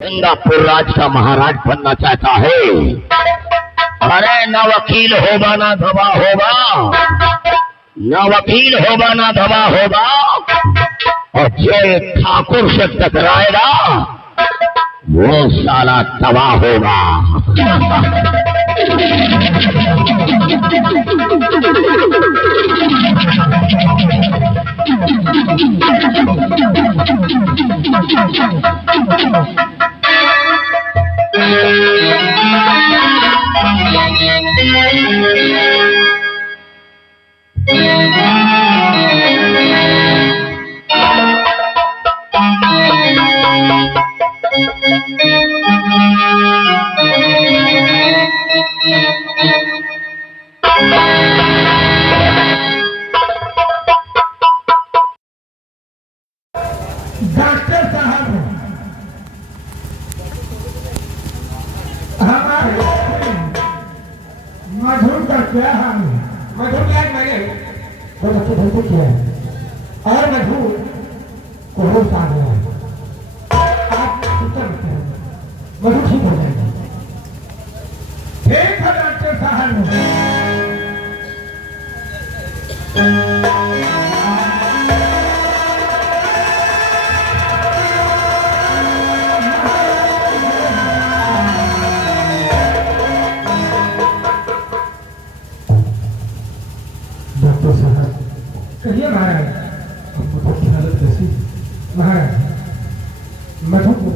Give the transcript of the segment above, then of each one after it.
Singapore राज का महाराज बनना चाहता है। अरे न वकील होगा ना गवाह होगा, न वकील होगा ना गवाह होगा, और जो ठाकुर से टकराएगा वो साला तबाह होगा। डॉक्टर साहब हमारे मधुर का क्या हाल है? मधुर यार मैंने बहुत अच्छे ढंग से किया है और मधुर को होश आ गया है। आप चिंता मत करें, मधुर ठीक हो जाएगा। ठीक है डॉक्टर साहब। कहिए महाराज, मधु की हालत कैसी? महाराज मधु को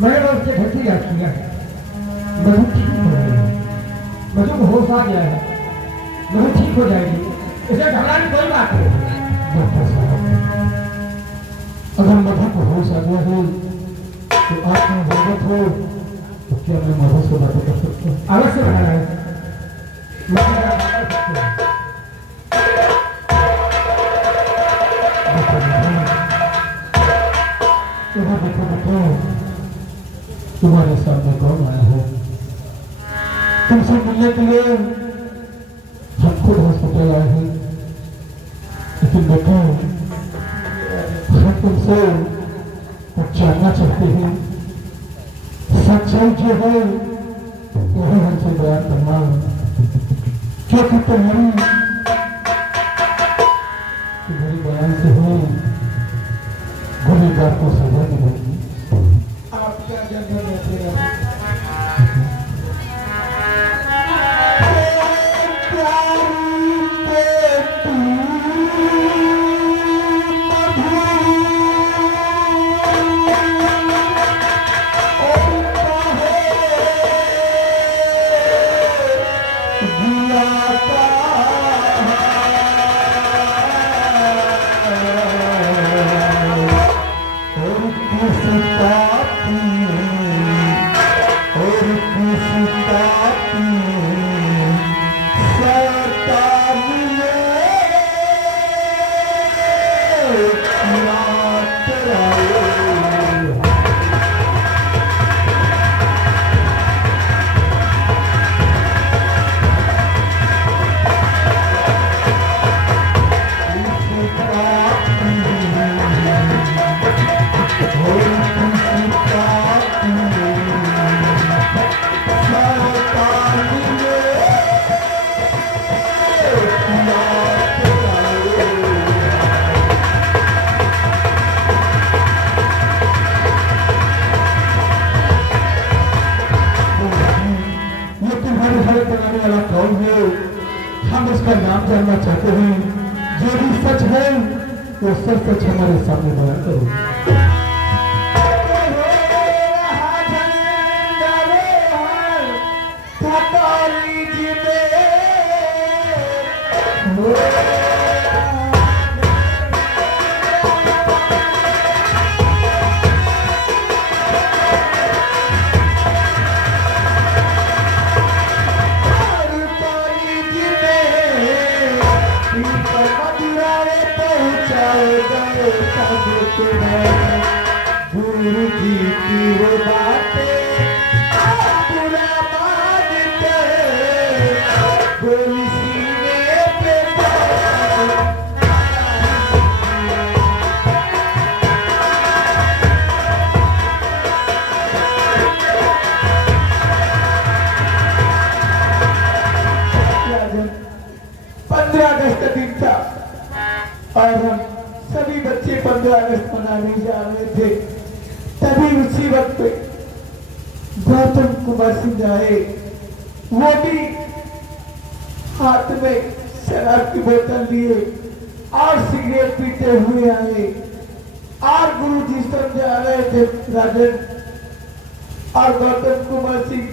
मैंने उसके घर से याद किया, मधु ठीक हो जाएगी, मधु को होश आ गया है, मधु ठीक हो जाएगी, इसे घबराने कोई बात नहीं। डॉक्टर साहब अगर मधु को होश आ गया हो तो आपने जरूरत हो तो क्या मैं मधु से बातें कर सकता हूँ? अवश्य महाराज, तुम्हारे सामने कौन आया है? तुमसे मिलने के लिए हम खुद हॉस्पिटल आए हैं, लेकिन देखो हम तुमसे कुछ जानना चाहते हैं। सच्चाई जो है वही हमसे बयान करना, क्योंकि तुम्हारी बयान से हो गुनहगार को सजा मिलेगी। आप क्या जगह बैठे हैं? हम उसका नाम जानना चाहते हैं। जो भी सच है वो सच हमारे सामने बयान करो। गुरु जी की वो बातें पूरा मानते, गोली सीने पे और हम सभी बच्चे 15 अगस्त मनाने जा रहे थे। तभी उसी वक्त पे गौतम कुमार सिंह आए। वो भी हाथ में शराब की बोतल लिए और सिगरेट पीते हुए आए और गुरु जी समझा रहे थे राजन। और गौतम कुमार सिंह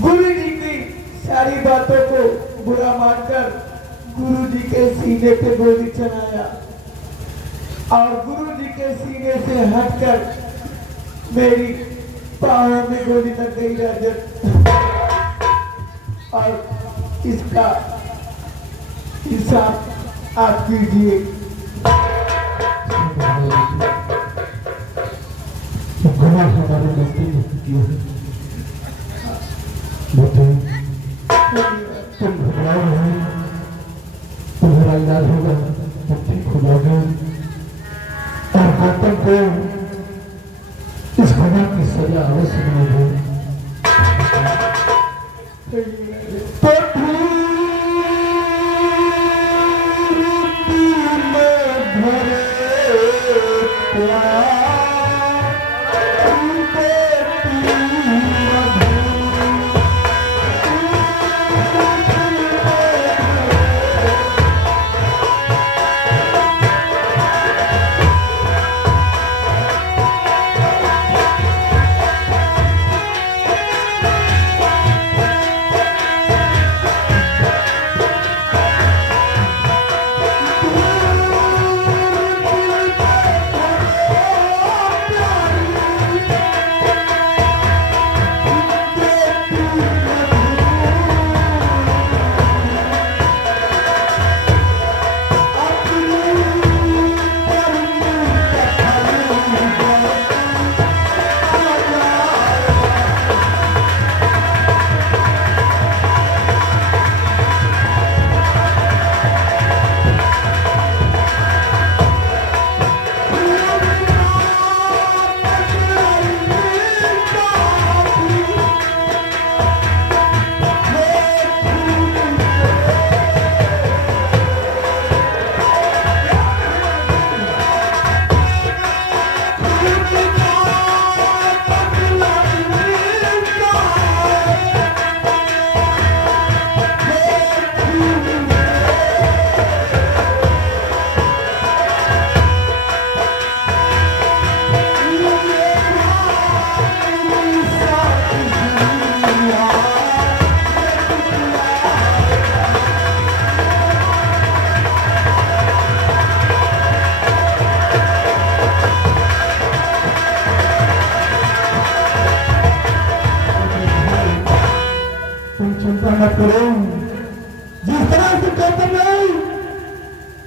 गुरु जी की सारी बातों को बुरा मानकर गुरु जी के सीने पे गोली चलाया और गुरु जी के सीने से हटकर मेरी पाँव में गोली लग गई राजन। और इसका हिसाब आप कीजिए। गुनाह हमारे गलती नहीं की है। बेटे तुम घबराओ नहीं, तुम्हारा इलाज होगा, तुम ठीक हो जाओगे। और गौतम को इस गुनाह की सजा अवश्य मिलेगी।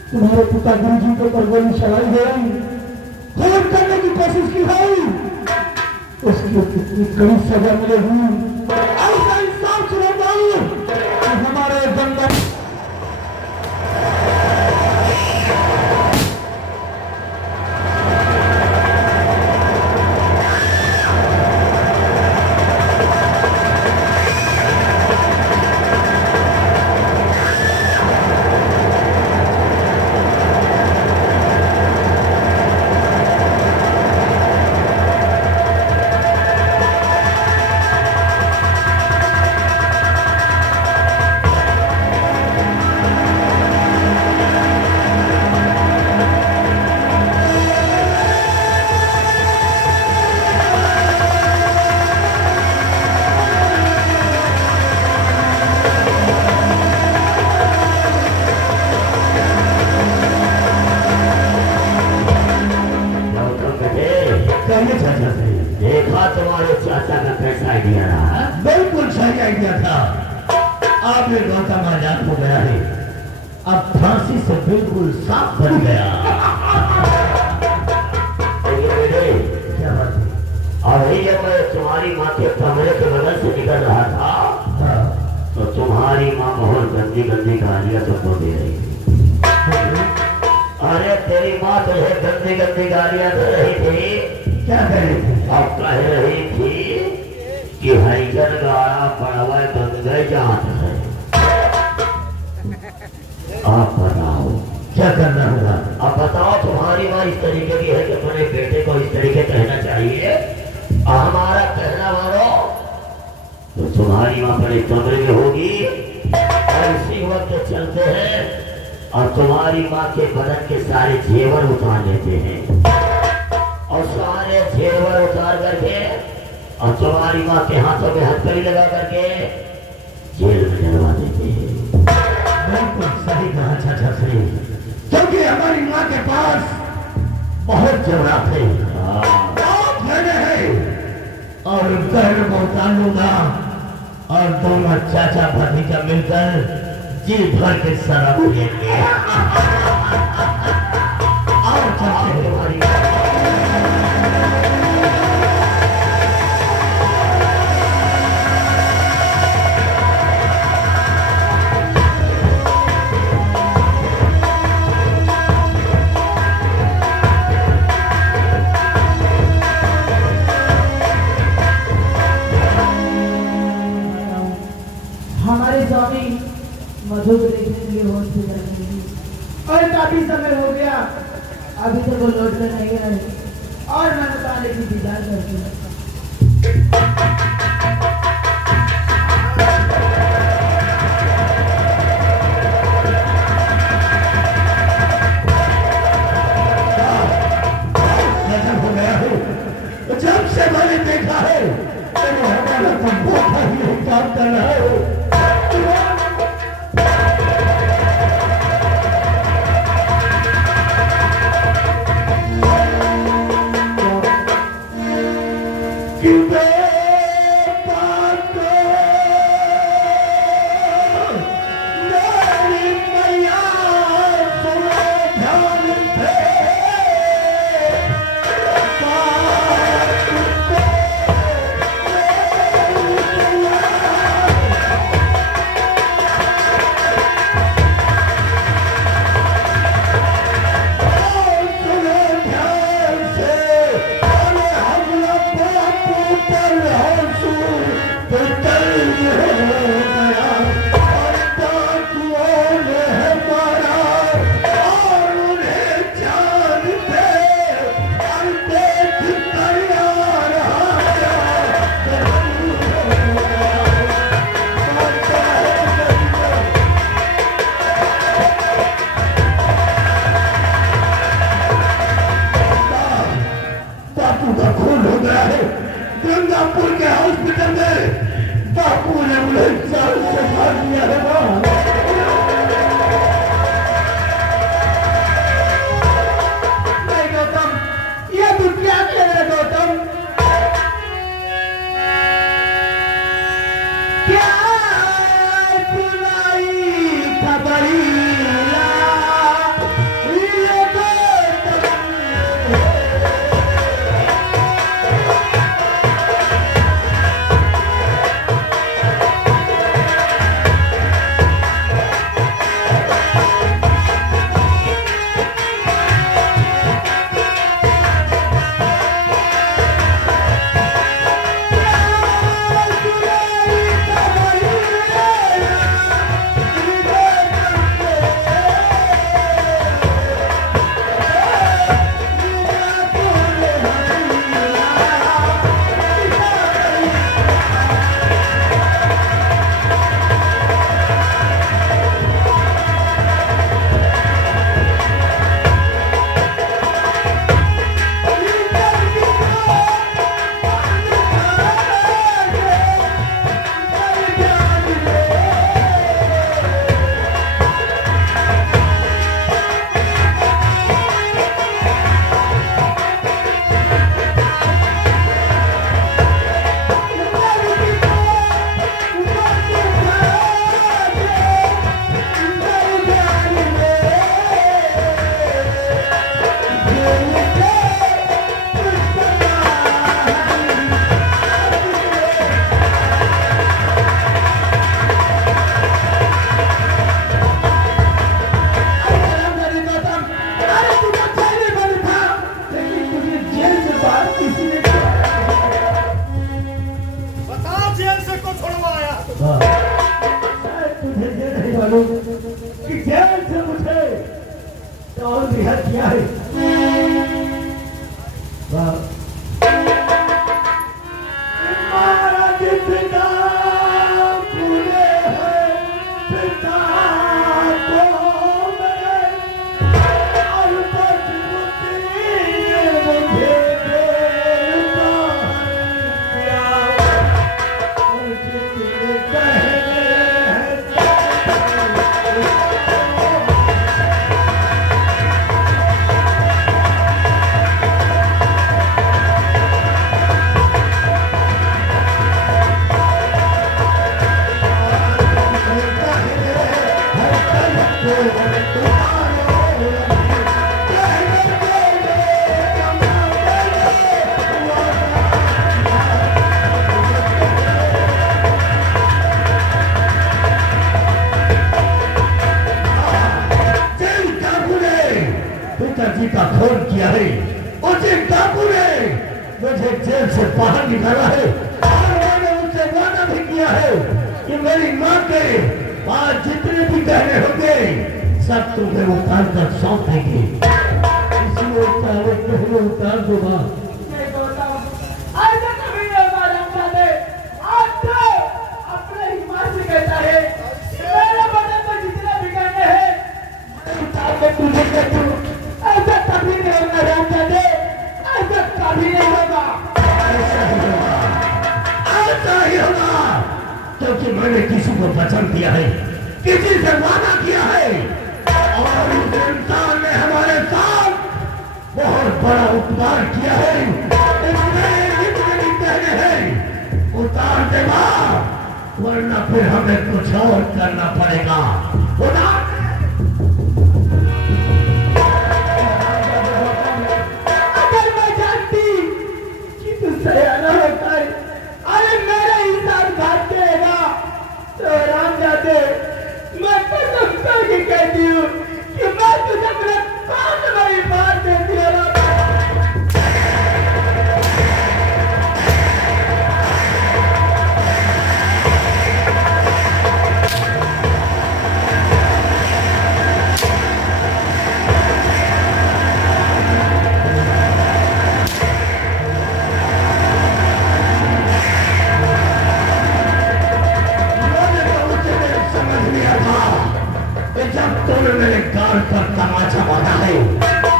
तुम्हारे पिता गुरु जी के ऊपर गोली चलाई गई, खून करने की कोशिश की गई, उसकी कितनी कड़ी सजा मिलेगी। ऐसा इंसाफ चुनाव हमारे जंगल देखा तुम्हारे चाचा का कैसा आइडिया रहा? बिल्कुल सही आइडिया था। आपने गौतम आजाद हो गया है, अब फांसी से बिल्कुल साफ बन गया। क्या बात है? अभी जब मैं तुम्हारी माँ के कमरे के बगल से निकल रहा था तो तुम्हारी माँ बहुत गंदी गंदी गालियां तुमको दे रही थी। अरे तेरी माँ तो है गंदी गंदी गालियां दे रही थी। क्या करे थे? अब कह रही थी कि हैकर गाड़ा पड़वा बन गए जात है। आप बताओ क्या कर इस तरीके की है कि अपने बेटे को इस तरीके कहना चाहिए, हमारा कहना मानो तो तुम्हारी माँ बड़े कमरे में होगी और इसी वक्त चलते हैं और तुम्हारी माँ के बदन के सारे जेवर उतार लेते हैं और सारे जेवर उतार करके और तुम्हारी माँ के हाथों में हथकड़ी लगा करके जेल में डलवा देते हैं। बिल्कुल सही कहा चाचा श्री, क्योंकि हमारी माँ के पास बहुत जेवरात है, बहुत गहने हैं और गहने को उतार लूंगा और दोनों चाचा भतीजा मिलकर जी भर के शराब पिएंगे। और चलते हैं हमारी हमारे स्वामी मधु को देखने के लिए हॉस्पिटल में थी और काफी समय हो गया, अभी तक वो लौट कर नहीं आए और मैंने पाने की इंतजार करती हूँ। जब से मैंने देखा है हमारा तो बहुत ही काम कर रहा है। गंगापुर के हॉस्पिटल में बापू ने मुझे जान से मार दिया है। नहीं गौतम, ये तू क्या कह रहे गौतम? क्या सुनाई खबरिया ये गौतम कि जेल से मुझे और रिहा किया है। मुझे जेल से बाहर निकाला है और मैंने उनसे वादा भी किया है कि मेरी मां के आज जितने भी गहने होंगे सब तुम्हें उतार कर सौंप देंगे। इसलिए चाहे गहने उतार दो मां। तुझे कहती हूँ ऐसा कभी नहीं होगा रामजादे, ऐसा कभी नहीं होगा। ऐसा ही होगा क्योंकि मैंने किसी को वचन दिया है, किसी से वादा किया है और उस इंसान ने हमारे साथ बहुत बड़ा उपकार किया है। इसमें जितने भी कहने हैं उतार देगा वरना फिर हमें कुछ और करना पड़ेगा। उतार सयाना होता है, अरे मेरे इंसान भाग देगा तो रामजादे मैं कसम करके कहती हूँ कि मैं तुझे अपने पास में मार देती हूँ। जब तुमने मेरे गाल पर तमाचा मारा है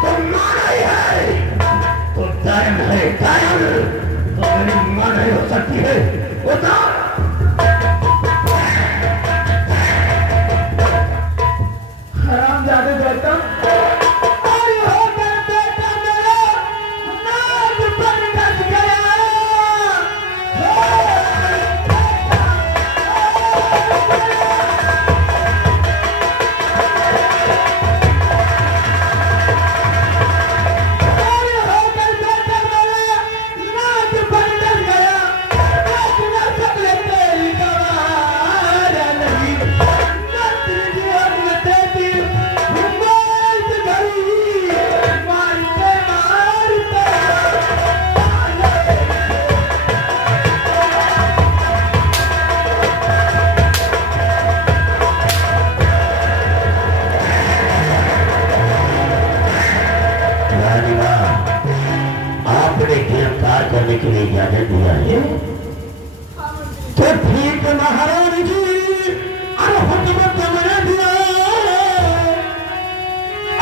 तो मारा ही है, तो दर्द है दर्द तो मेरी मां नहीं हो सकती है। उतार हरामजादे गौतम, आई हो गया बेटा मेरा नाच पर डस गया। आपने गिरफ्तार करने के लिए इजाजत दिया है तो ठीक महारानी जी मैंने दिया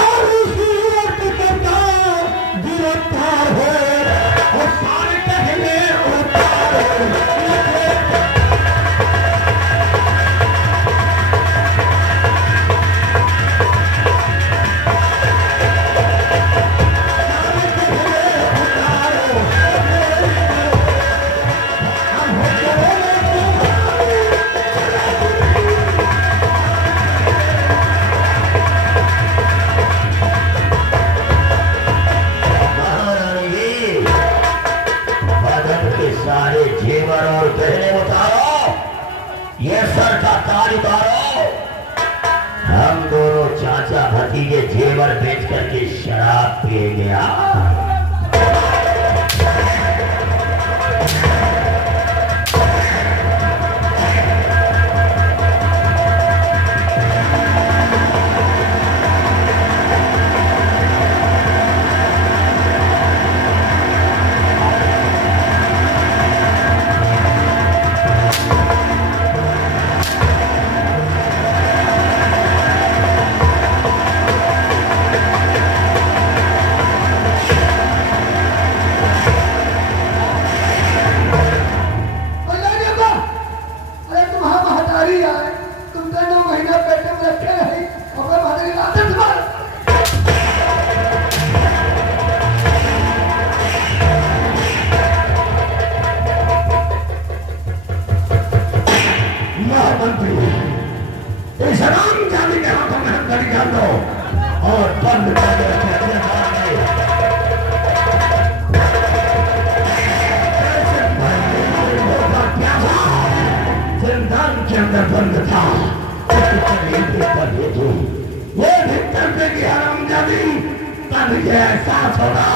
और उसी गिरफ्तार हो और सारे कहने सारे जेवर और गहने उतारो, ये सर का ताज उतारो। हम दोनों चाचा भतीजे जेवर बेच करके शराब पिए गया। इस हरामजादी के हाथों में हथकड़ी डाल दो और बंद कर दो। जिंदान के अंदर बंद था ये भी करने की हरामजादी तब ये एहसास होगा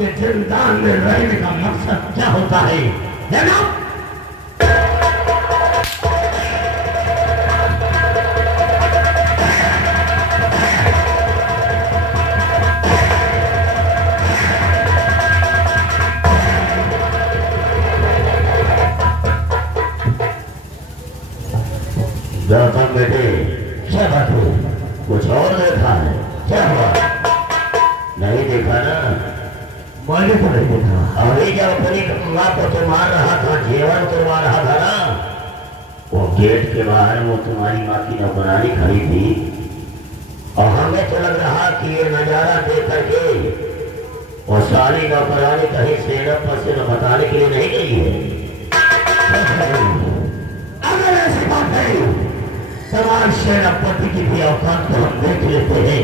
आपके जिंदान में रहने का मकसद क्या होता है ना? गौतम बेटे, क्या बात है? कुछ और देखा है? क्या हुआ? नहीं देखा ना? मैंने तो नहीं देखा। अभी जब अपनी माँ को तो मार रहा था, जेवर तो मार रहा था ना, वो गेट के बाहर वो तुम्हारी माँ की नौकरानी खड़ी थी, और हमें तो लग रहा कि ये नजारा देख करके वो सारी नौकरानी कहीं सेना पर से बताने के लिए नहीं गई है। अगर ऐसी बात है, सवाल सेनापति की भी औकात को हम देख लेते हैं।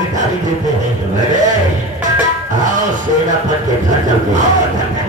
मिटा ही देते हैं। आओ सेनापति के घर चलते हैं।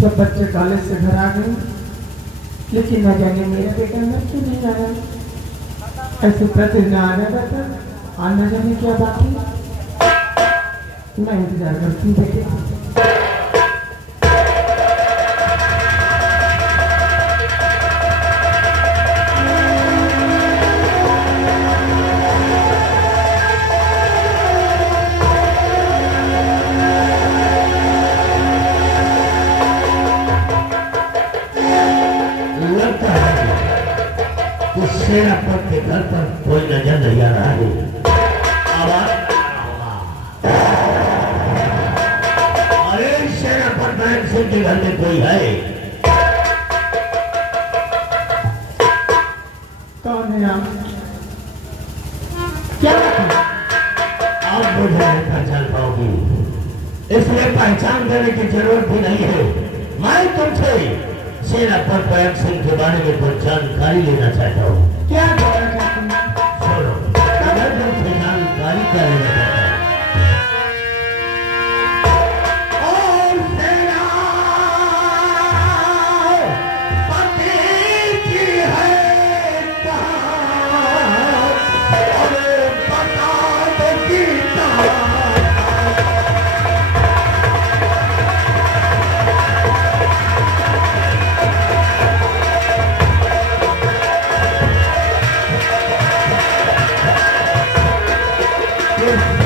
सब बच्चे कॉलेज से घर आ गए, लेकिन न जाने मेरा बेटा घर क्यों नहीं आया। ऐसे प्रतिदिन आ रहा था, आज न जाने क्या बात है। मैं इंतजार करती हूँ बेटे। सेनापति के घर पर कोई नजर नहीं आ रहा है। अरे सेनापति नारायण सिंह के घर में कोई है? कौन है आप? क्या आप मुझे नहीं पहचान पाओगी, इसलिए पहचान देने की जरूरत भी नहीं है। मैं तुमसे सेनापति नारायण सिंह के बारे में कुछ जानकारी लेना चाहता हूँ। क्या जानकारी? छोड़ो, मैं तुमसे जानकारी क्या लेना चाहता हूँ। Yes.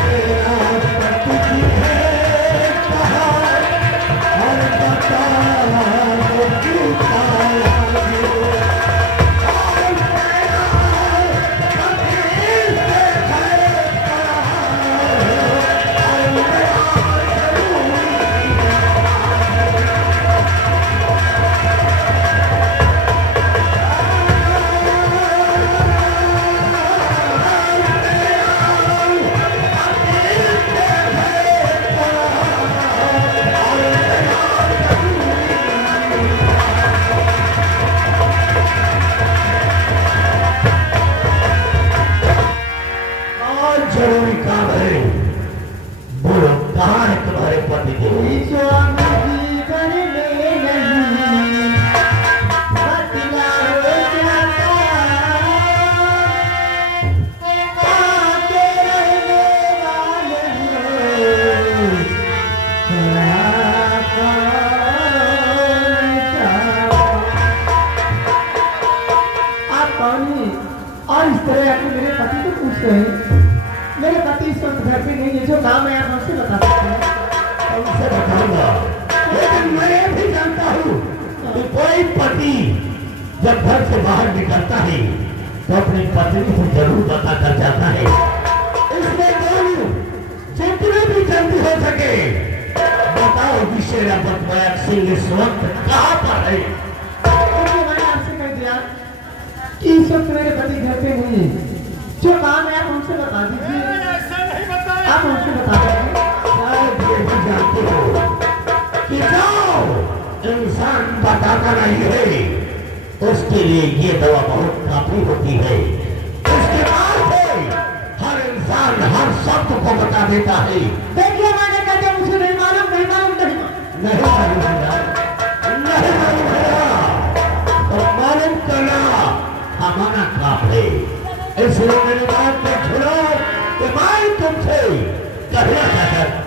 तरह आके मेरे पति को पूछ रहे हैं। मेरे पति इस वक्त घर पे नहीं है, जो काम है आप हमसे बता सकते हैं। उनसे बताऊंगा, लेकिन मैं ये भी जानता हूँ कि कोई पति जब घर से बाहर निकलता है तो अपनी पत्नी को जरूर बता कर जाता है। इसलिए दोनों जितने भी जल्दी हो सके बताओ विशेरापत मयक सिंह इस वक्त कहाँ पर है? मैंने आपसे कह दिया कि इस वक्त मेरे पति घर पे नहीं है, जो काम है आप हमसे बता दीजिए। आप हमसे बता दीजिए। शायद ये भी जानते हो कि जो इंसान बताता नहीं है उसके लिए ये दवा बहुत काफी होती है। इसके बाद से हर इंसान हर शब्द को बता देता है। देखिए मैंने कहा था मुझे नहीं मालूम, नहीं मालूम, नहीं मालूम। नहीं मालूम भैया, नहीं मालूम भैया, तो मालूम करना हमारा काम है। इसलिए मेरी बात को सुनो कि मैं तुमसे कहना चाहता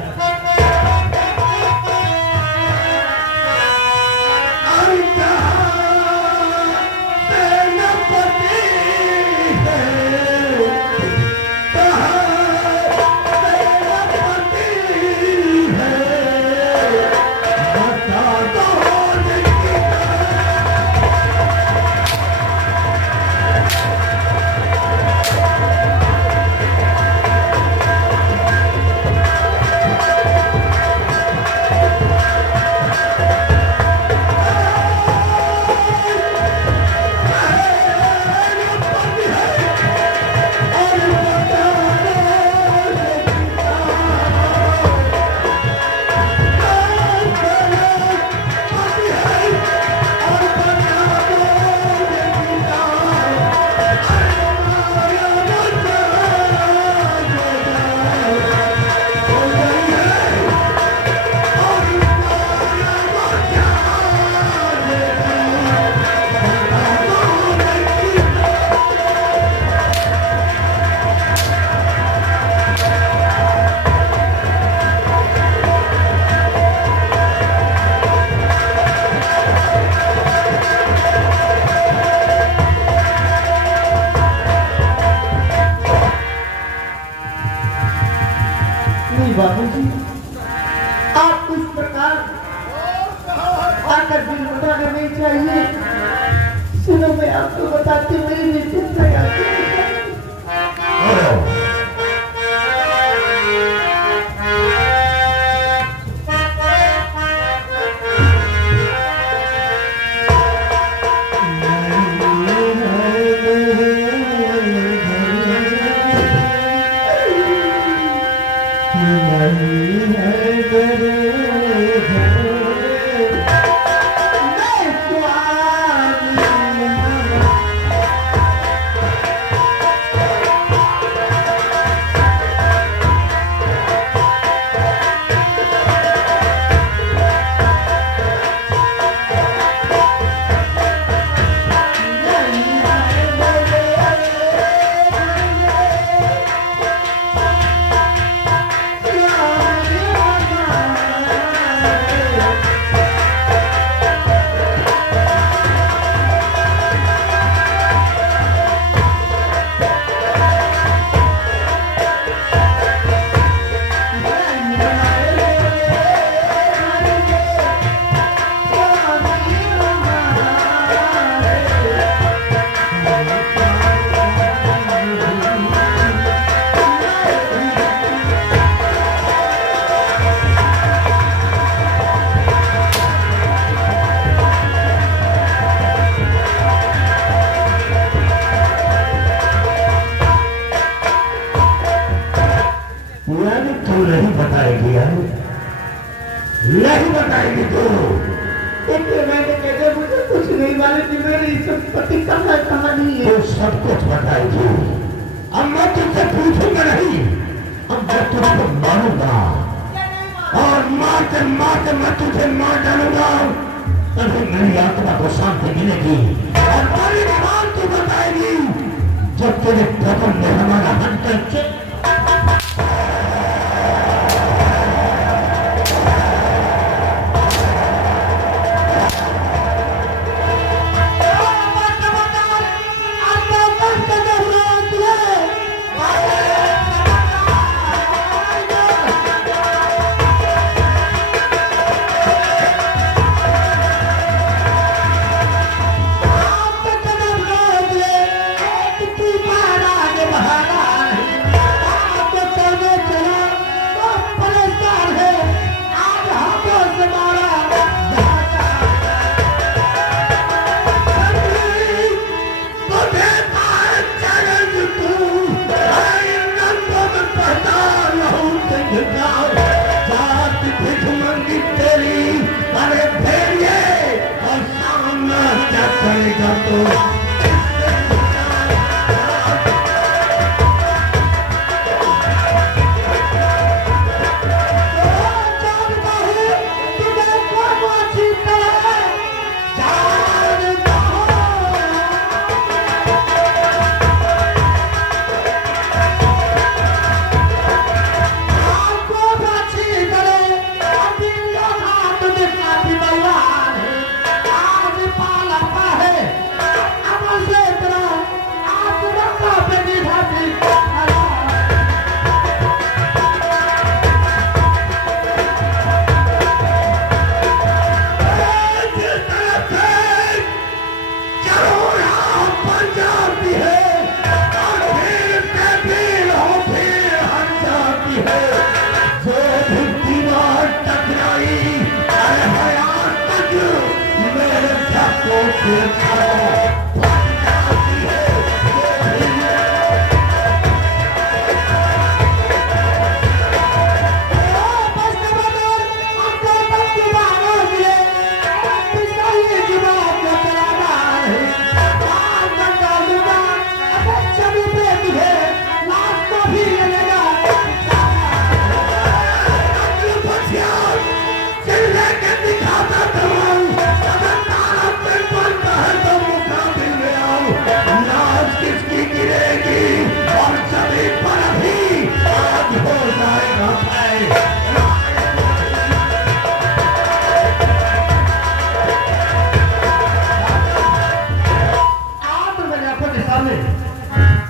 बाबूजी, आप इस प्रकार आकर दिल बता नहीं चाहिए। सुनो मैं आपको बताती हूँ, मेरी निश्चित तैयार नहीं बताएगी यार, नहीं बताएगी तो मैंने कहते मुझे कुछ नहीं मालूम, मेरी सब पति कहाँ नहीं है। तो सब कुछ बताएगी। अब मैं तुझसे पूछूंगा नहीं, अब मैं तुझको मारूंगा और मारते मारते मैं तुझे मार डालूंगा, तभी मेरी आत्मा को शांति मिलेगी और बड़ी बात तू बताएगी जब तेरे पवन ने हमारा हंटर जाएगा तो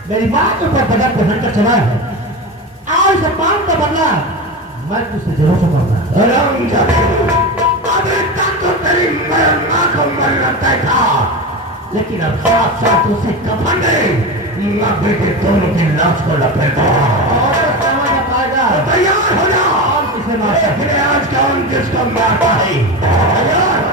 मेरी माँ के ऊपर बड़ा पहन कर चला है। आज सम्मान का बदला मैं तुझसे जरूर चुकाऊंगा। अभी तक तो तेरी माँ को मर लगता था, लेकिन अब साथ साथ उसी कफन में माँ बेटे दोनों की लाश को लपेटा। समझ पाएगा। तैयार हो जा। किसे मारता है? आज कौन किसको मारता है? तैयार।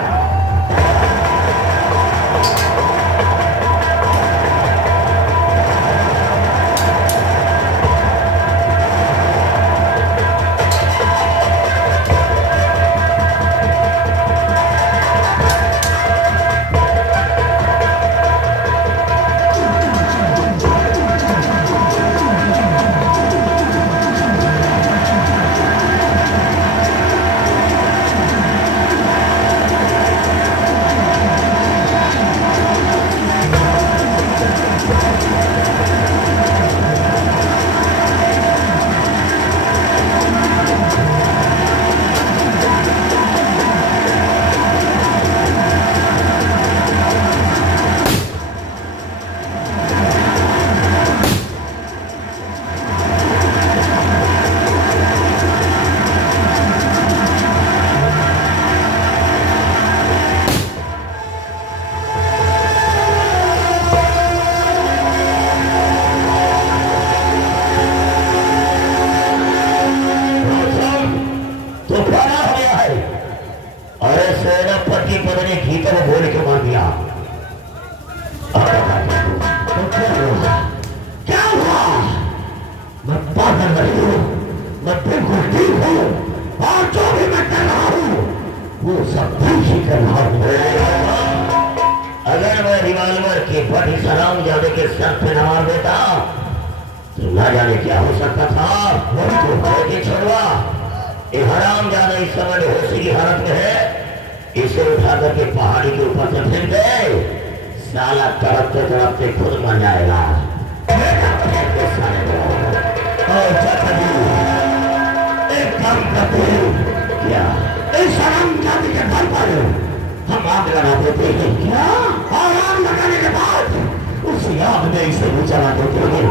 अगर मैं रिवाल्वर की बड़ी सलाम जाने के सर पे न मार देता तो ना जाने क्या हो सकता था। वही तो है छोड़वा, ये हराम जाने इस समय होशी की हालत में है। इसे उठा करके पहाड़ी के ऊपर से फेंक दे, साला तड़पते तड़पते खुद मर जाएगा। एक काम करते क्या इस हराम जाति के घर पर हम आग लगा देते हैं क्या? और आग लगाने के बाद उसी आग में इसे भी जला देते हैं।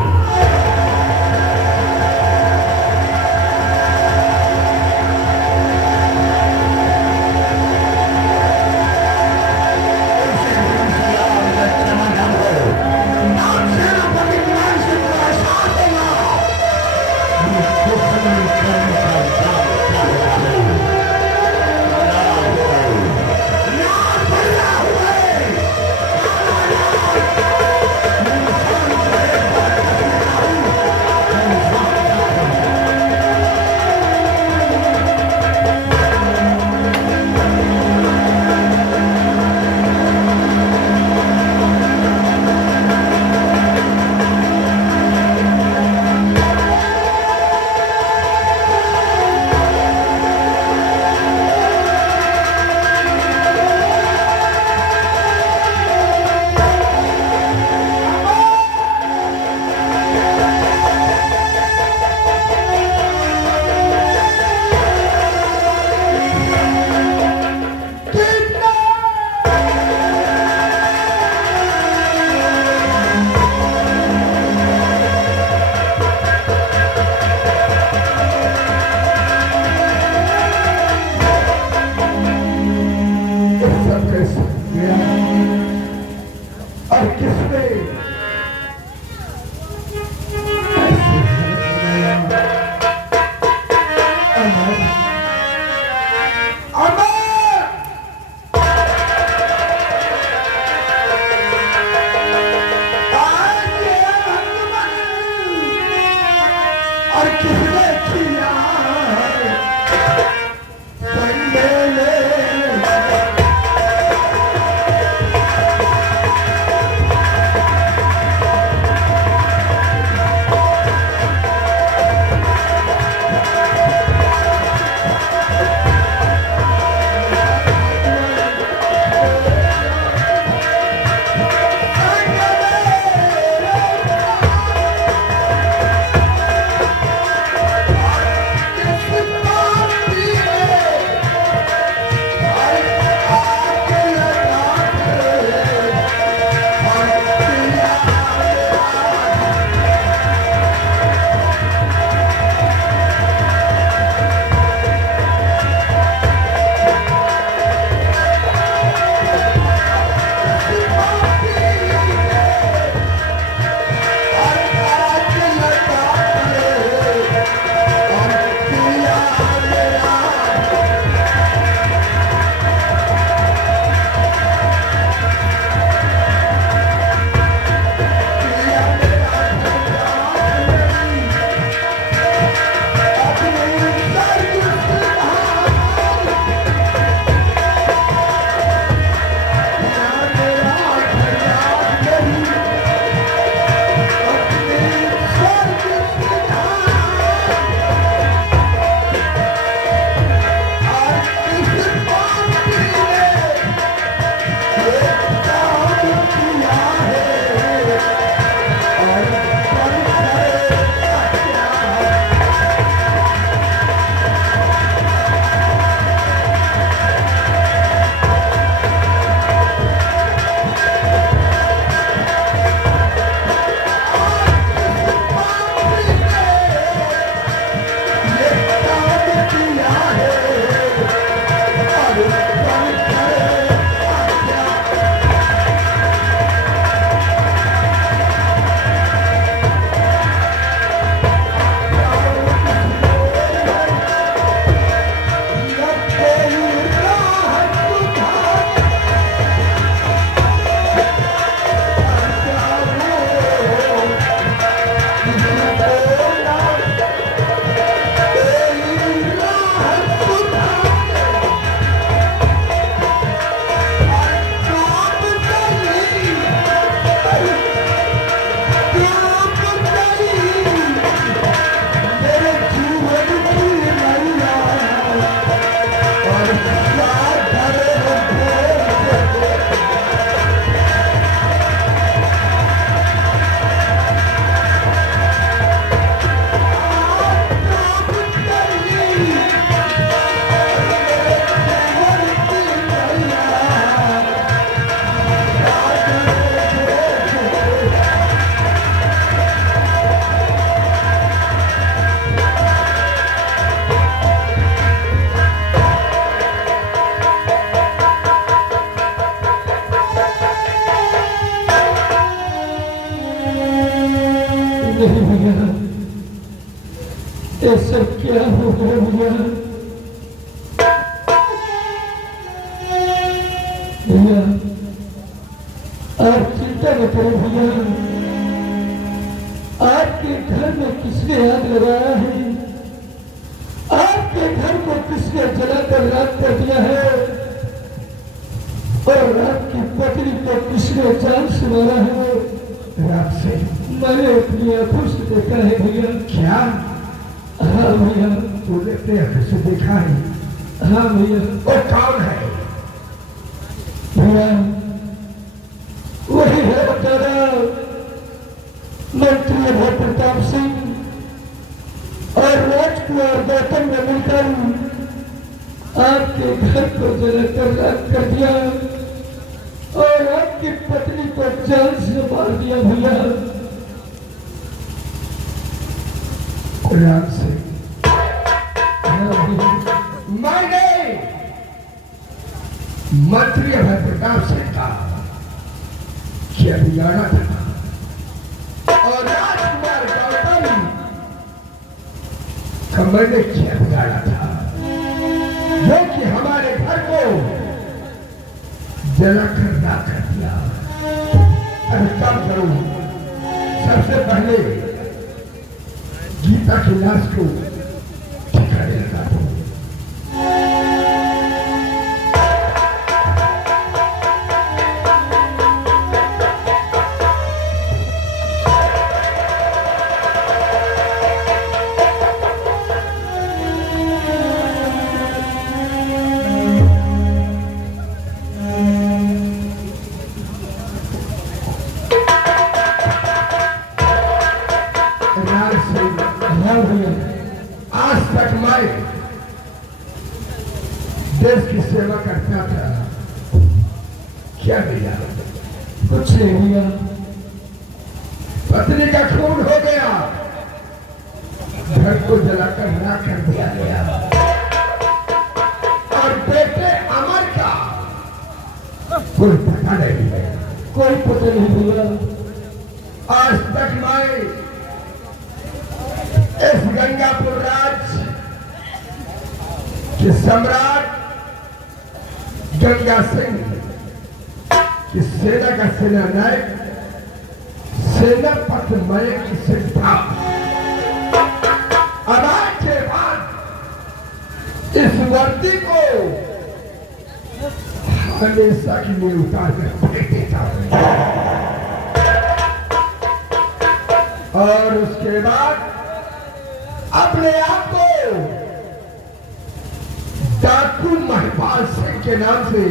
नहीं भैया, ये सब क्या हो गया भैया? भैया आप चिंता न करें भैया, आपके घर में किसने आग लगाया है, आपके घर को किसने जलाकर राख कर दिया है, और आपकी पत्नी को किसने जान से मारा है? रात से मैंने अपनी आंखों से देखा है भैया। क्या? हाँ भैया। तूने अपने आंखों से देखा है? हाँ भैया। वो कौन है भैया? वही है बेचारा मंत्री अभय प्रताप सिंह और राजकुमार गौतम ने मिलकर आपके घर को जलाकर राख कर दिया और आपकी पत्नी को जान से मार दिया भैया। राम से मैंने मंत्री अभय प्रताप सिंह का क्या बिगाड़ा था और राजकुमार गौतम का मैंने क्या बिगाड़ा था, जो कि हमारे घर को जलाकर राख कर दिया। अरे काम करो, सबसे पहले गीता की लाश को ठिकाने लगा दो। आज तक मैं देश की सेवा करता था, क्या मिला? कुछ नहीं मिला। पत्नी का खून हो गया, घर को जलाकर राख कर दिया गया और बेटे अमर का कोई पता नहीं है, कोई पता नहीं मिला। आज तक मैं इस गंगापुर राज के सम्राट गंगा सिंह की सेना का सेनानायक सेनापति मैं किसे था। अब आज के बाद इस वर्दी को हमेशा के लिए उतार कर फेंक देता हूं और उसके बाद अपने आप को डाकू महिपाल सिंह के नाम से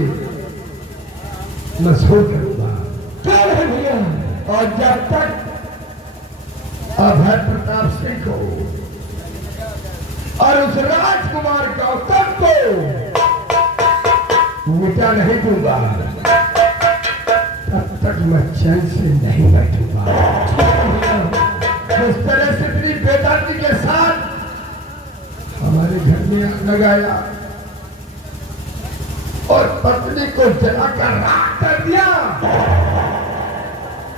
मशहूर करूंगा। क्या है भैया? और जब तक अभय प्रताप सिंह को और उस राजकुमार गौतम को मिटा नहीं दूंगा, तब तक मैं चैन से नहीं बैठूंगा। जिस तरह से इतनी बेदर्दी के साथ हमारे घर में आग लगाया और पत्नी को जलाकर राख कर दिया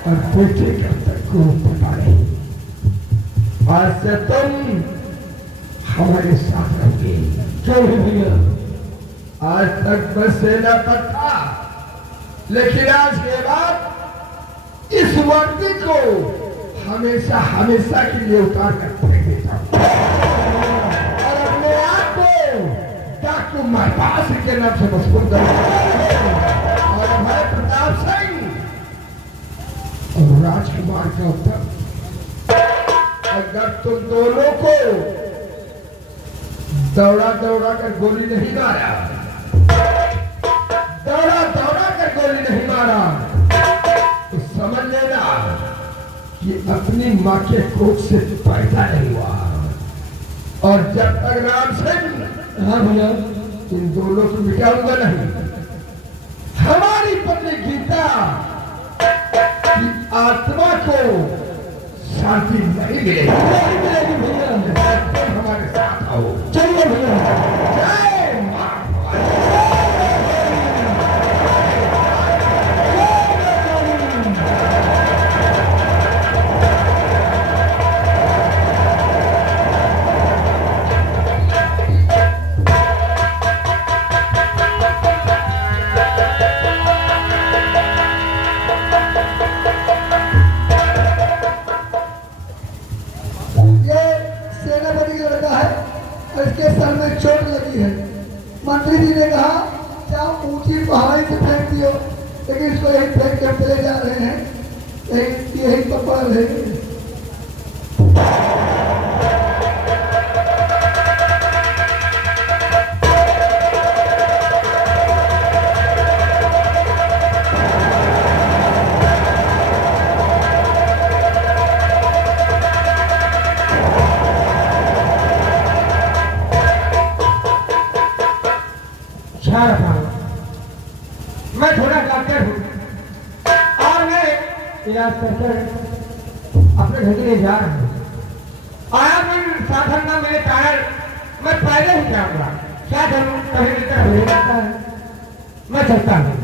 और बेटे का तक को पता नहीं, आज से तुम हमारे साथ रहोगे। क्यों है भैया? आज तक मैं सेना पर था, लेकिन आज के बाद इस वर्दी को हमेशा हमेशा के लिए उतार कर फेंक देता हूं और अपने आप को डाकू महिपाल सिंह के नाम से मशहूर करूंगा। और अभय प्रताप सिंह और राजकुमार गौतम, अगर तुम दोनों को दौड़ा दौड़ा कर गोली नहीं मारा, दौड़ा दौड़ा कर गोली नहीं मारा, तो समझ लेना कि अपनी मां के कोख से पैदा नहीं हुआ। और जब तक राम सिंह, हाँ भैया, इन दोनों को मिटाऊंगा नहीं, हमारी पत्नी गीता की आत्मा को शांति नहीं मिलेगी। नहीं मिलेगी भैया, तुम हमारे साथ आओ। चलिए भैया। जय मां। में चोट लगी है। मंत्री जी ने कहा कि आप ऊंची पहाड़ी से फेंक दियो, लेकिन इसको यही फेंक कर चले जा रहे हैं, यही पकड़ है। मैं थोड़ा डॉक्टर हूँ और मैं इलाज करके अपने घर के लिए जा रहा हूँ। आया मैं साधन ना मेरे टायर, मैं पहले ही जाऊंगा। क्या करूँ, कहीं लेकर हो जाता है, मैं चलता हूँ।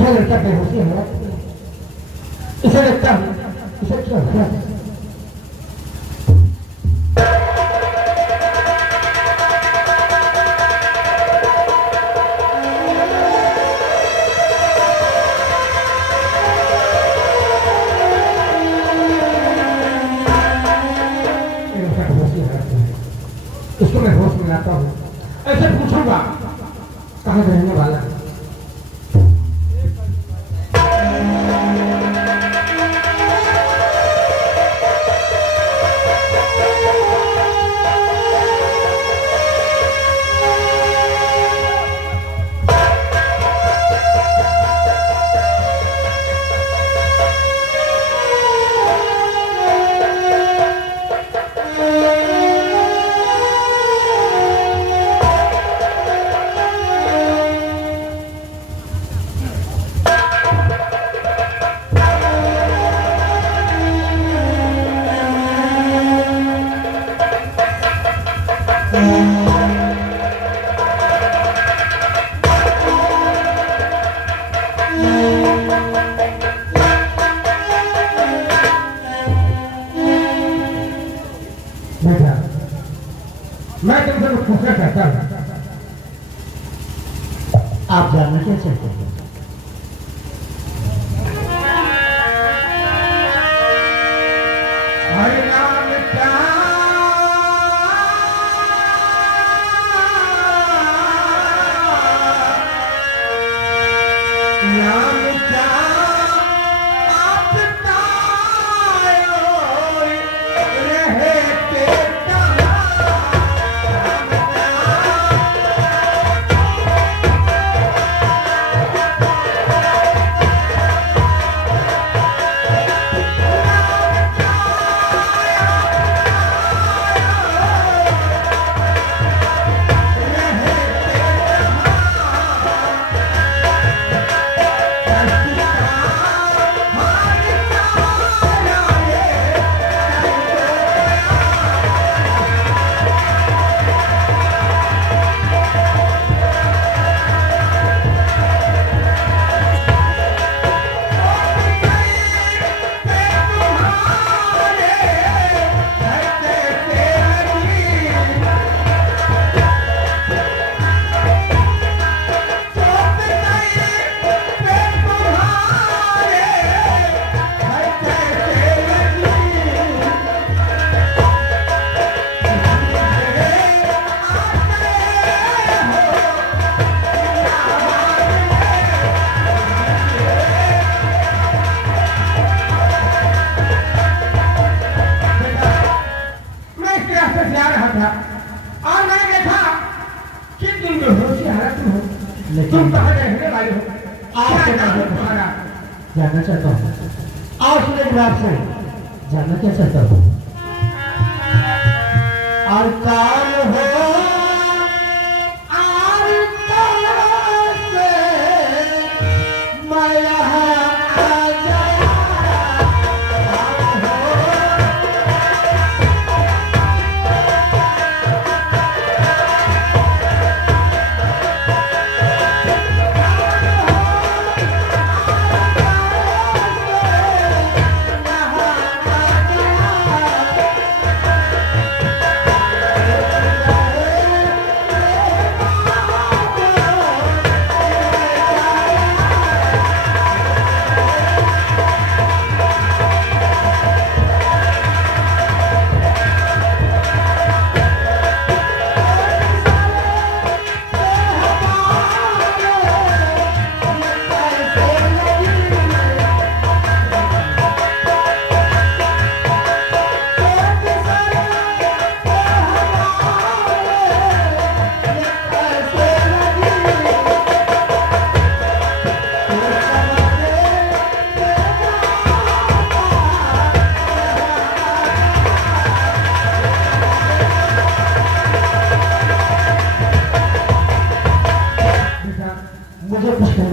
यह लड़का बेहोशी है, इसे लगता हूँ इसे क्या हुआ। इसको मैं होश में लाता हूँ, ऐसे पूछूंगा कहाँ रहने वाला है। मैं तुमसे कुछ पूछना चाहता हूँ। आप जानना क्या चाहते हैं? हरि नाम क्या नाम क्या आप तायो रहते और मैंने देखा कि तुम बेहोशी हालत में हो, तुम कहाँ रहने वाले हो, क्या नाम है तुम्हारा? जानना चाहता हूँ। आओ सुने आपसे जानना क्या चाहता हूँ। और काम हो और तलाश मैं यहाँ आ जाया।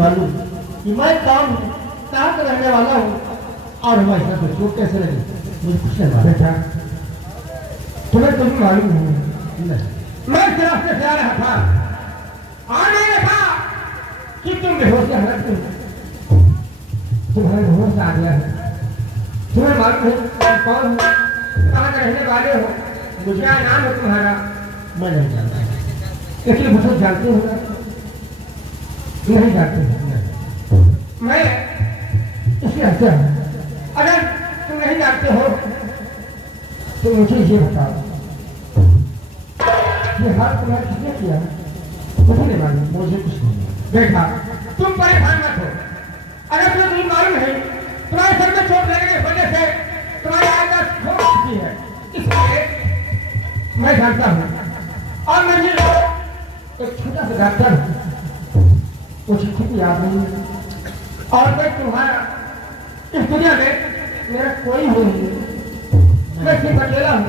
मालूम कि मैं कौन हूँ, कहाँ का रहने वाला हूँ और हमारे साथ में चोट कैसे लगी? मुझे कुछ नहीं मालूम। बेटा तुम्हें कुछ मालूम नहीं, मैं सिर्फ से जा रहा था, आने लगा कि तुम बेहोश हालत में, तुम्हारे होश आ गया है। तुम्हें मालूम है तुम कौन हो, कहाँ के रहने वाले हो, क्या नाम है तुम्हारा? मैं नहीं जानता, इसलिए मुझे जानते हो ना? नहीं जानते हो? मैं इसलिए ऐसा हूँ। अगर तुम नहीं जानते हो तो मुझे ये बताओ, ये हाल तुम्हारा किसने किया? मुझे नहीं मालूम, मुझे कुछ नहीं। देखा, तुम परेशान मत हो। अगर तुम्हें नहीं मालूम है, तुम्हारे सर में चोट लगने की वजह से तुम्हारी आवाज खो चुकी है, इसलिए मैं जानता हूँ और मैं भी एक छोटा सा डॉक्टर हूँ, मुझे खुद याद नहीं है और मैं तुम्हारा इस दुनिया में मेरा कोई हो नहीं, मैं सिर्फ अकेला हूँ।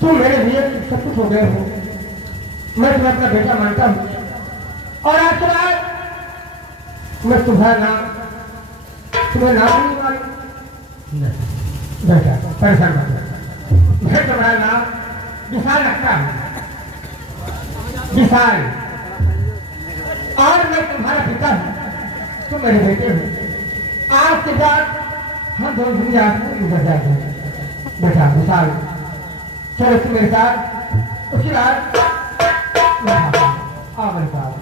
तुम मेरे लिए सब कुछ हो गए हो, मैं तुम्हें अपना बेटा मानता हूँ और आज के बाद मैं तुम्हारा नाम, तुम्हें नाम नहीं मालूम? बेटा परेशान मत हो, मैं तुम्हारा नाम विशाल रखता हूँ, विशाल, और मैं तुम्हारा पिता हूँ, तुम मेरे बेटे हो। आज के बाद हम दोनों दुनिया से गुजर जाएंगे। बेटा विशाल, चलो तुम मेरे साथ, उसके बाद आओ मेरे साथ।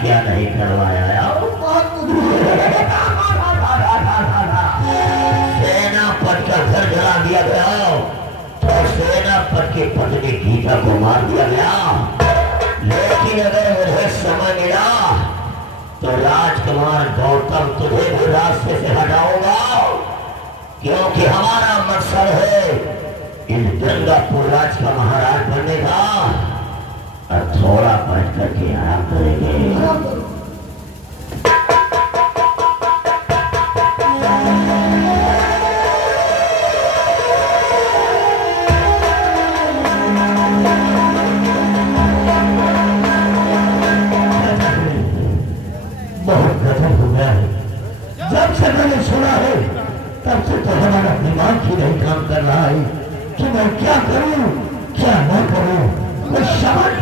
क्या नहीं करवाया सेनापति का घर जला दिया गया और सेनापति की पत्नी गीता को मार दिया गया। लेकिन अगर मुझे समय मिला तो राजकुमार गौतम तुझे भी रास्ते से हटाऊंगा, क्योंकि हमारा मकसद है इस गंगापुर राज का महाराज बनने का। और थोड़ा बैठ करके आराम करेंगे। बहुत गजब हो गया है, जब से मैंने सुना है तब से तो हमारा दिमाग ही नहीं काम कर रहा है कि मैं क्या करूं क्या न करूं। मैं समझ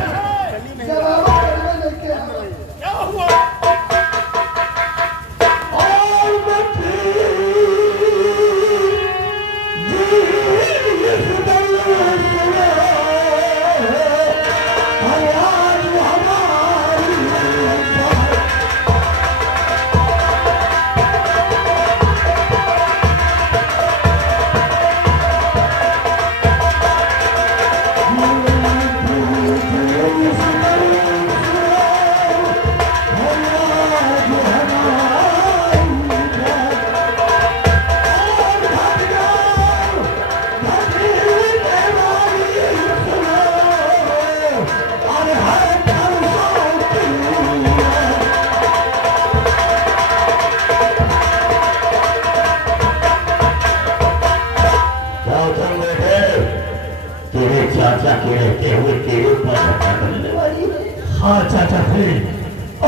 चाचा के रहते हुए तेरे ऊपर घटना करने वाली है। हाँ चाचा थे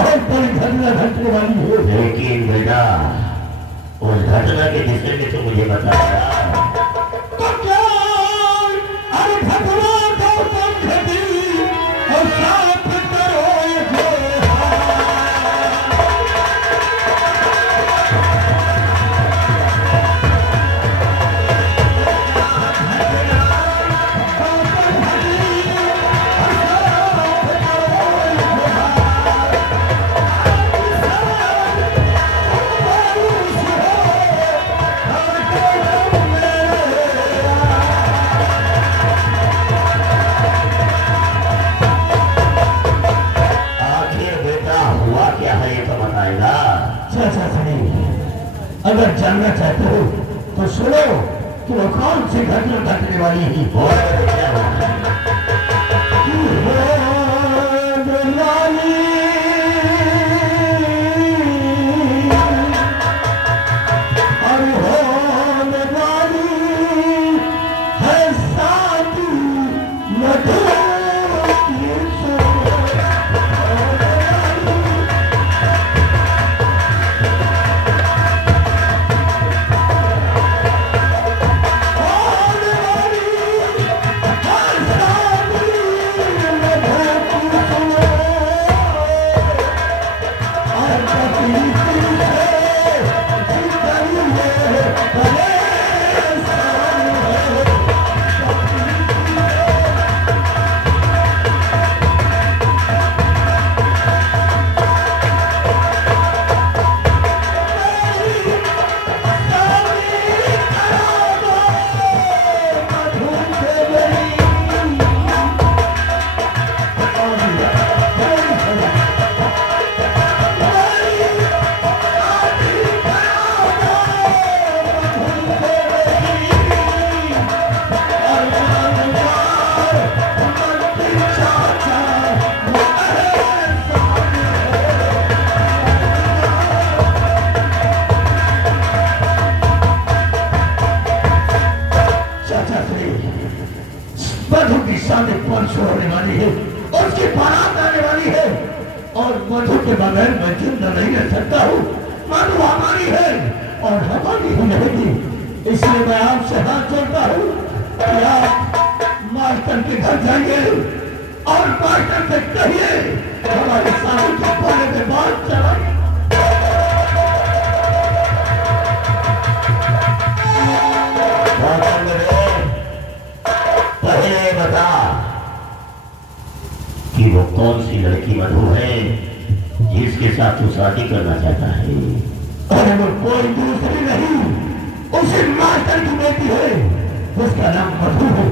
और बड़ी घटना घटने वाली है। लेकिन बेटा उस घटना के विषय में तो मुझे बताया तो क्या? अरे भगवान गौतम घटी और साथ करो जानना चाहते हो तो सुनो कि वो कौन सी घटना घटने वाली है। मधु की शादी परसों होने वाली है, उसकी बारात आने वाली है और मधु के बगैर मैं जिंदा नहीं रह सकता हूँ। मधु हमारी है और हमारी ही रहेगी। इसलिए मैं आपसे हाथ जोड़ता हूँ कि आप मास्टर के घर जाइए और मास्टर से कहिए हमारी शादी के होने के बाद चलाइए। पहले बता कि वो कौन सी लड़की मधु है जिसके साथ तू शादी करना चाहता है। अरे वो कोई दूसरी नहीं, उसी मास्टर की बेटी है, उसका नाम मधु है।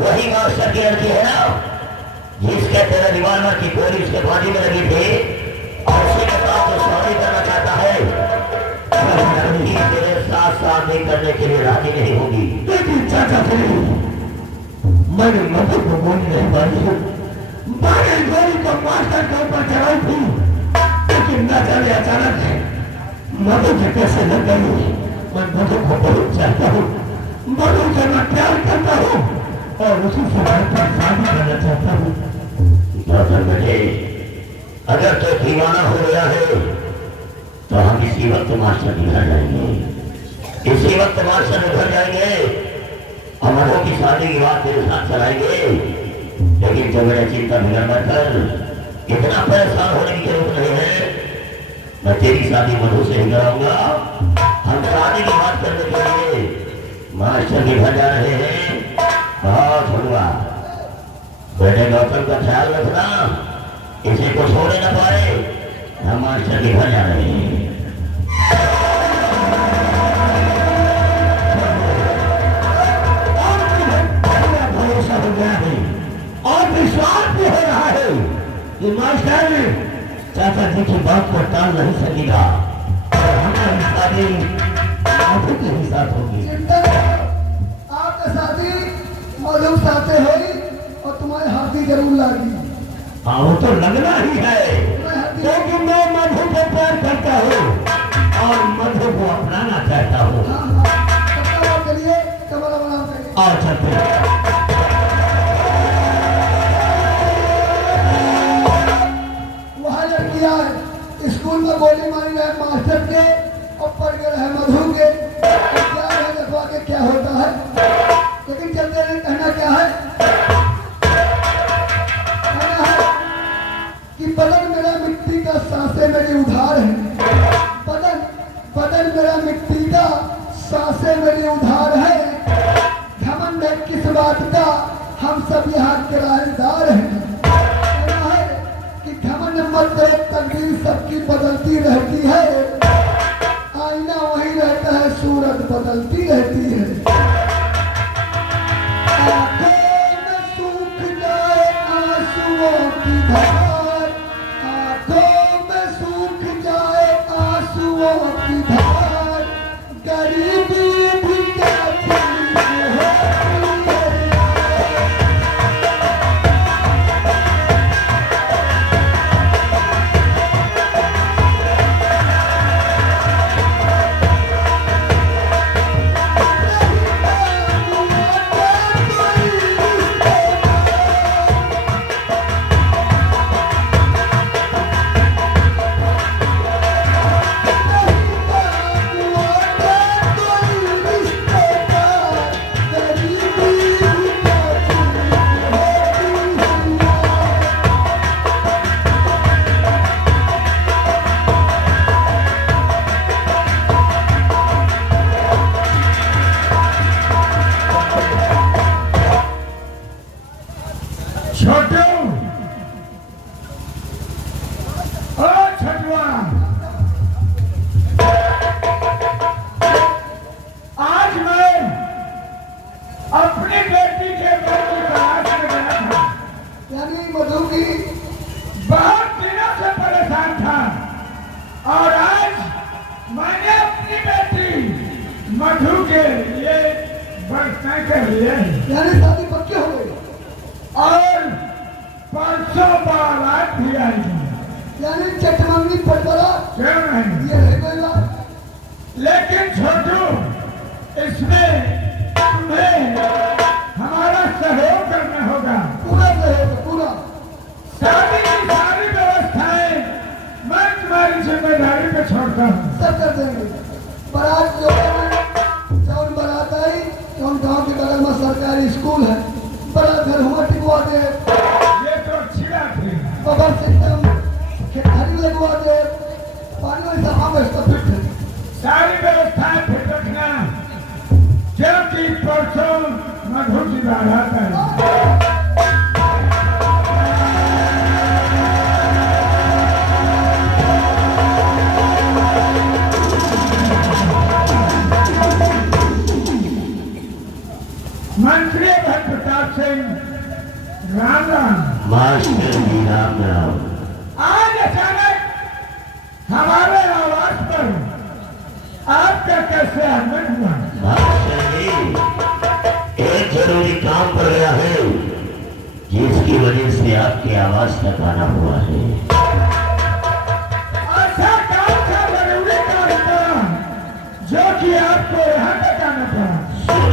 वही मास्टर की लड़की है ना जिसके तेरे रिवाल्वर की गोली उसके बॉडी में लगी थी और उसी के साथ तो शादी करना चाहता है। लड़की तेरे साथ शादी करने के लिए राजी नहीं होगी। लेकिन चाचा मैंने मधु को गोली नहीं मारी है, मैंने गोली को मास्टर के ऊपर चढ़ाई थी, लेकिन न जाने अचानक मधु के कैसे लग गई। मैं मधु को बहुत चाहता हूँ, मधु से मैं प्यार करता हूँ और उसी से मैं शादी करना चाहता हूँ। बेटे अगर तो दीवाना हो गया है तो हम इसी वक्त मास्टर के घर जाएंगे, इसी वक्त मास्टर के घर जाएंगे और मधु की शादी की बात तेरे साथ चलाएंगे। लेकिन तो मेरा चिंता बिगड़ मत कर, इतना परेशान होने की जरूरत नहीं है। मैं तेरी शादी मधु से ही कराऊंगा। हम शादी की बात करने के लिए मास्टर के घर जा रहे हैं। बहुत हुआ बेटे, गौतम का ख्याल रखना, इसे को छोड़े न पाए। हम मास्टर के घर जा रहे हैं। भरोसा हो गया है और विश्वास भी हो रहा है कि मास्टर चाचा जी की बात को टाल नहीं सकेगा और हमारी शादी मधु के ही साथ होगी। आपके साथी मधु साथे होई और तुम्हारे हाथी जरूर लागी। हाँ वो तो लगना ही है, क्योंकि मैं मधु को प्यार करता हूँ और मधु को अपनाना चाहता हूँ। के लिए कमरा बना चाहिए। और चलते वहाँ लड़कियाँ स्कूल में गोली मारी है मास्टर के और पड़ गए है मधु के। क्या है देखो आगे क्या होता है, लेकिन चलते हैं। कहना क्या है, कहना है कि बदन मेरा मिट्टी का सांसें मेरी उधार है। बदन मेरा मिट्टी का सांसें मेरी उधार है। घमंड है किस बात का, हम सब यहाँ किराएदार हैं। कहना है कि घमंड मत करो, तकदीर सबकी बदलती रहती है। आईना वही रहता है, सूरत बदलती रहती है। आंखों में सूख जाए आंसुओं की धार, आंखों में सूख जाए आंसुओं मधु के लिए बरसने के लिए यानी शादी पक्की हो गई और परसों बारात भी आएगी। यानी चटमंगी पटबरा क्यों नहीं? ये रह गई बात। लेकिन छोटू, इसमें तुम्हें हमारा सहयोग करना होगा। पूरा सहयोग पूरा। शादी की सारी व्यवस्थाएं मैं तुम्हारी जिम्मेदारी पे छोड़ता हूँ। सब कर देंगे। बारात जो जौन बारात आई जौन गांव के बगल में सरकारी स्कूल है, बड़ा घर हुआ टिकवा दे, ये तो अच्छी बात है। बगल से एकदम खेत लगवा दे, पानी वाली सफा व्यवस्था फिट है। सारी व्यवस्थाएं फिट रखना, क्योंकि परसों मधु की बारात आई। मंत्री भट्ट प्रताप सिंह, राम राम। मास्टर जी राम राम। आज अचानक हमारे आवास पर आपका कैसे आगमन हुआ? मास्टर जी एक जरूरी काम पड़ गया है जिसकी वजह से आपके आवाज तक आना हुआ है। ऐसा काम था जरूरी काम था जो कि आपको यहाँ तक आना था।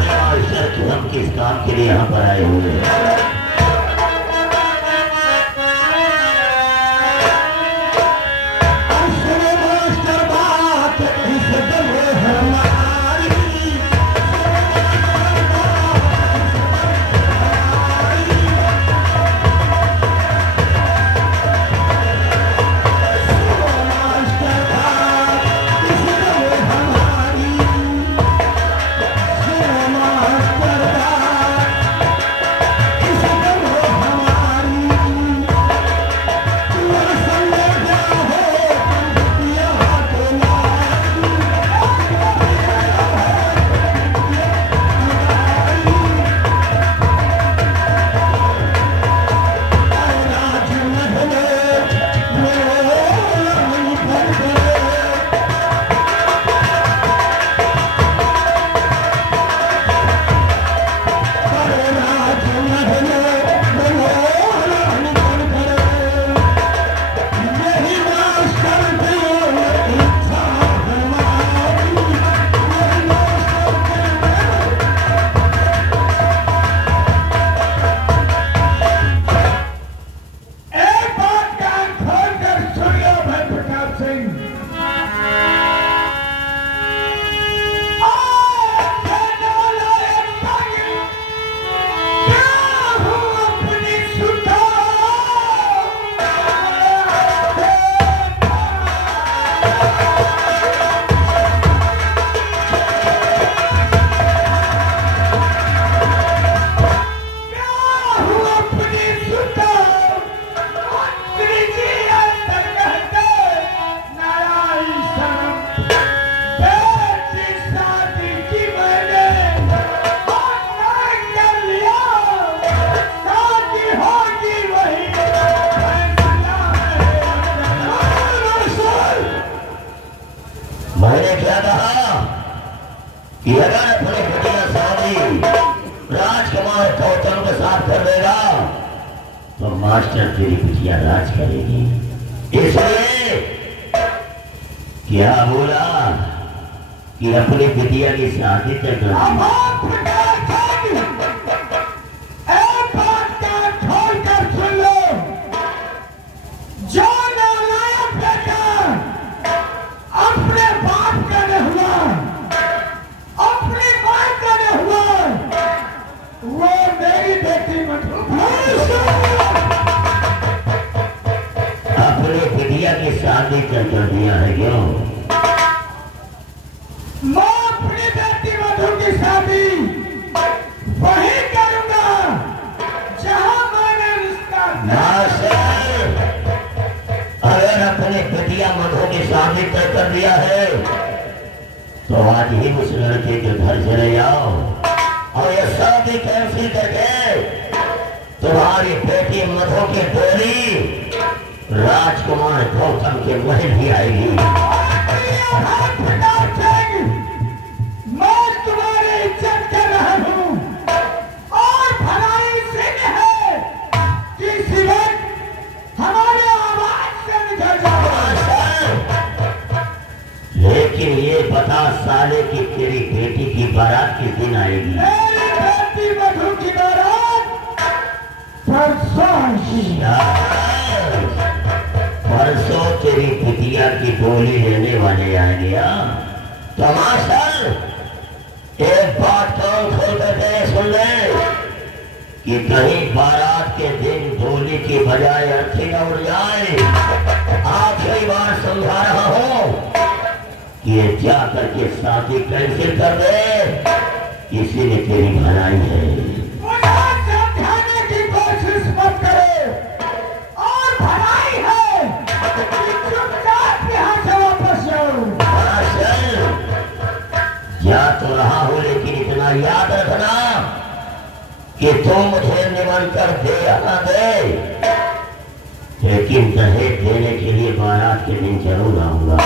मास्टर कि हम किस काम के लिए यहाँ पर आए हुए हैं? मैंने क्या कहा कि अगर अपने बेटियां शादी राजकुमार गौतम के साथ कर देगा तो मास्टर तेरी बिटिया राज करेगी। इसलिए क्या बोला कि अपनी बिटिया की शादी तक की शादी कर दिया है क्यों? मैं अपनी बेटी मधु की शादी वही करूंगा जहां मैंने रिश्ता। अगर अपनी बेटिया मधु की शादी तय कर दिया है तो आज ही उस लड़के के घर चले जाओ और ये शादी कैंसिल करके तुम्हारी बेटी मधु की डोली राजकुमार गौतम के महल भी आएगी। मैं बारात किस दिन आएगी? मेरी बेटी मधु की बारात परसों आएगी। परसों तेरी बिटिया की डोली लेने वाले आएंगे। तमाशा एक बात कान खोल करके सुन ले कि कहीं बारात के दिन डोली की बजाय अर्थी न उड़ जाए। आखिरी बार समझा रहा हूं कि ये जाकर के शादी कैंसिल कर दे। इसी ने तेरी भलाई है। समझाने की कोशिश मत करो और भलाई है कि चुपचाप यहाँ से वापस जाओ। जा तो रहा हूं लेकिन इतना याद रखना कि तुम मुझे निमंत्रण दे या ना दे, लेकिन दहेज देने के लिए बारात के दिन जरूर आऊंगा।